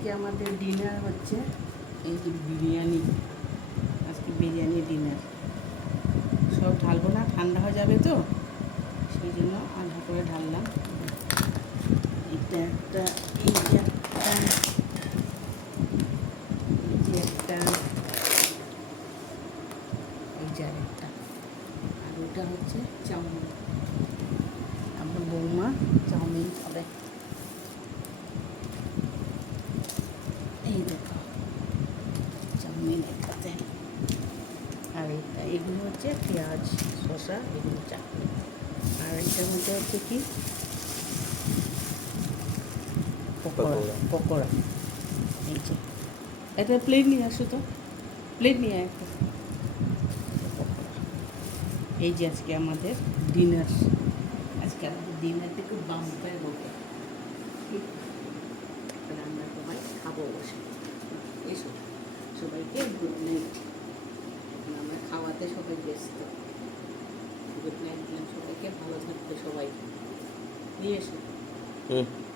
আজকে আমাদের ডিনার হচ্ছে এই যে বিরিয়ানি। আজকে বিরিয়ানি ডিনার। সব ঢালবো না, ঠান্ডা হয়ে যাবে তো, সেই জন্য আধা করে ঢাললাম। এটা একটা, এই যে একটা, এই যে একটা, এই যে আরেকটা, আর ওটা হচ্ছে চাউমিন। আমার বৌমা চাউমিন খাবে। এই দেখো চাউমিন এটাতে, আর এটা এগুলো হচ্ছে পেঁয়াজ শসা, এগুলো চাটনি। আর এটার মধ্যে হচ্ছে কি পকোড়া। পকোড়া এই যে একটা প্লেট নিয়ে আসো তো, প্লেট নিয়ে একটা পকোড়া। এই যে আজকে আমাদের ডিনার। আজকে আমাদের ডিনারটা খুব বাম্পার হবে। আমরা সবাই খাবো বসে। এসো সবাইকে গুড নাইট। আমরা খাওয়াতে সবাই ব্যস্ত। গুড নাইট দিলাম সবাইকে, ভালো থাকবে সবাই। নিয়ে এসো।